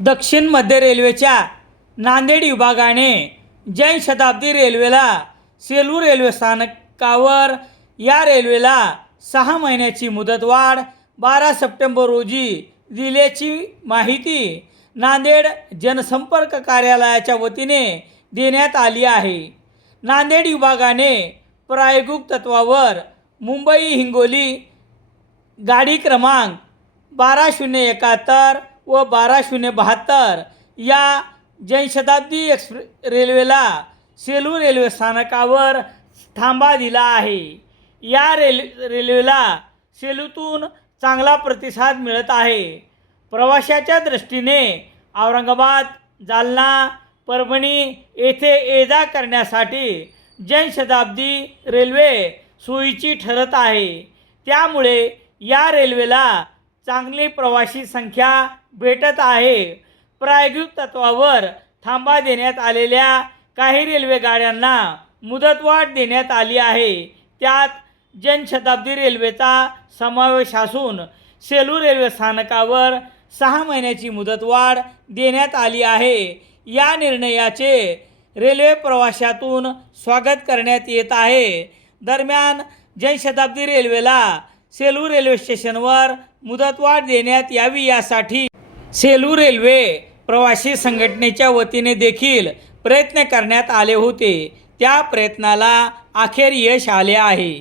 दक्षिण मध्य रेल्वेच्या नांदेड विभागाने जैन शताब्दी रेल्वेला सेलू रेल्वे स्थानकावर या रेल्वेला सहा महिन्याची मुदतवाढ बारा सप्टेंबर रोजी दिल्याची माहिती नांदेड जनसंपर्क कार्यालयाच्या वतीने देण्यात आली आहे. नांदेड विभागाने प्रायोगिक तत्वावर मुंबई हिंगोली गाडी क्रमांक बारा शून्य एकाहत्तर व बारा शून्य बहात्तर या जनशताब्दी एक्सप्रे रेल्वेला सेलू रेल्वे स्थानकावर थांबा दिला आहे. या रेल रेल्वेला सेलूतून चांगला प्रतिसाद मिळत आहे. प्रवाशाच्या दृष्टीने औरंगाबाद जालना परभणी येथे ये जा करण्यासाठी जनशताब्दी रेल्वे सोयीची ठरत आहे. त्यामुळे या रेल्वेला चांगली प्रवाशी संख्या भेटत आहे. प्रायोगिक तत्वावर थांबा देण्यात आलेल्या काही रेल्वेगाड्यांना मुदतवाढ देण्यात आली आहे. त्यात जनशताब्दी रेल्वेचा समावेश असून सेलू रेल्वे स्थानकावर सहा महिन्याची मुदतवाढ देण्यात आली आहे. या निर्णयाचे रेल्वे प्रवाशातून स्वागत करण्यात येत आहे. दरम्यान जनशताब्दी रेल्वेला सेलू रेल्वे स्टेशनवर मुदतवाढ देण्यात यावी यासाठी. सेलू रेल्वे प्रवासी संघटनेच्या वतीने देखील प्रयत्न करण्यात आले होते. त्या प्रयत्नाला अखेर यश आले आहे.